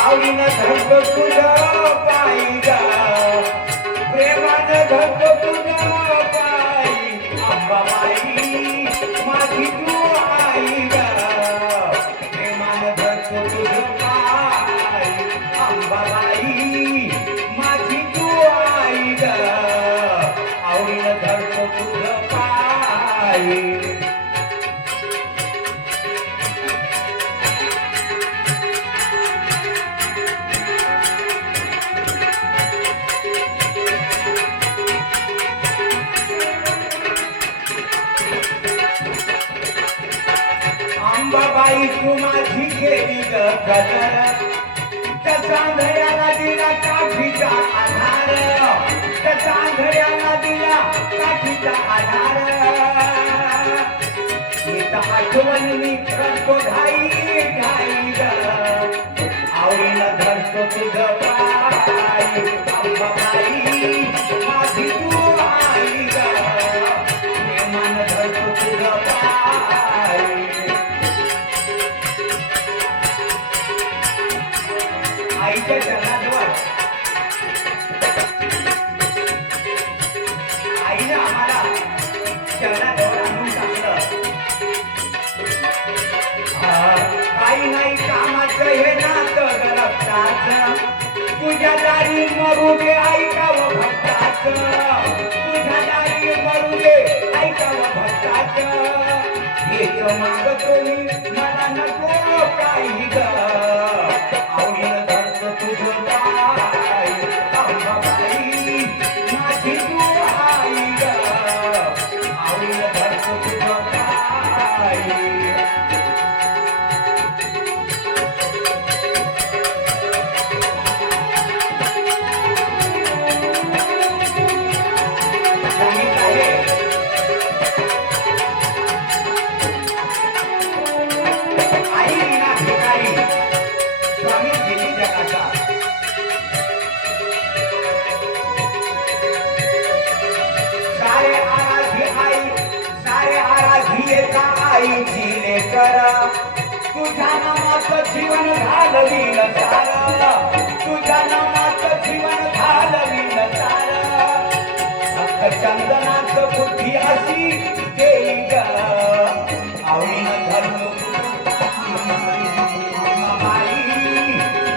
आवडीनं धरतो तुझं पायी ग प्रेमानं धरतो तुझं पायी अंबाबाई माझी तू आई ग प्रेमानं धरतो तुझं पायी अंबाबाई माझी तू आई ग आवडीनं धरतो तुझं पायी अंबाबाई तू माझी केली ग कदर त्याचा आंधळ्याला दिला काठीचा आधार त्याचा आंधळ्याला दिला काठीचा आधार इथं आठवण मी करतो घाई घाई ग आवडीनं धरतो तुझं पाय अंबाबाई माझी तू आई ग प्रेमानं धरतो तुझं पाय आईच्या चरणाजवळ आईने आम्हाला चरणाजवळ आणून टाकलं काही नाही कामाचं हे नातं रक्ताचं तुझ्या दारी मरू दे ऐकावं भक्ताचं तुझ्या दारी मरू दे ऐकावं भक्ताचं हेच मागतो मी मला नको काही ग आवडीनं धरतो तुझं पाय अंबाबाई माझी तू आई ग आवडीनं धरतो तुझं पाय तुझ्या नामाचं जीवन घालवील सार तुझ्या नामाचं जीवन घालवील सार चंदनाचं बुद्धी अशी देई ग आवडीनं धरतो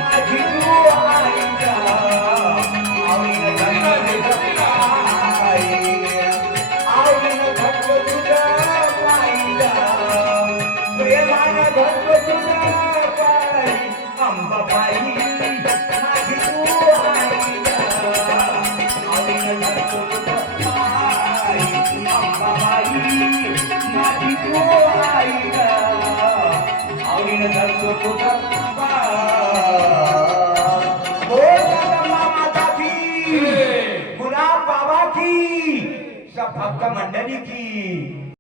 माझी तू आई ग आवडीनं धरतो आवडीनं धरतो तुझं पायी ग प्रेमानं धरतो तुझं पायी अंबाबाई माझी तू आई ग आवडीनं धरतो तुझं पायी अंबाबाई माझी तू आई ग आवडीनं धरतो तुझं माता की गुलाब बाबा की सब भक्त मंडली की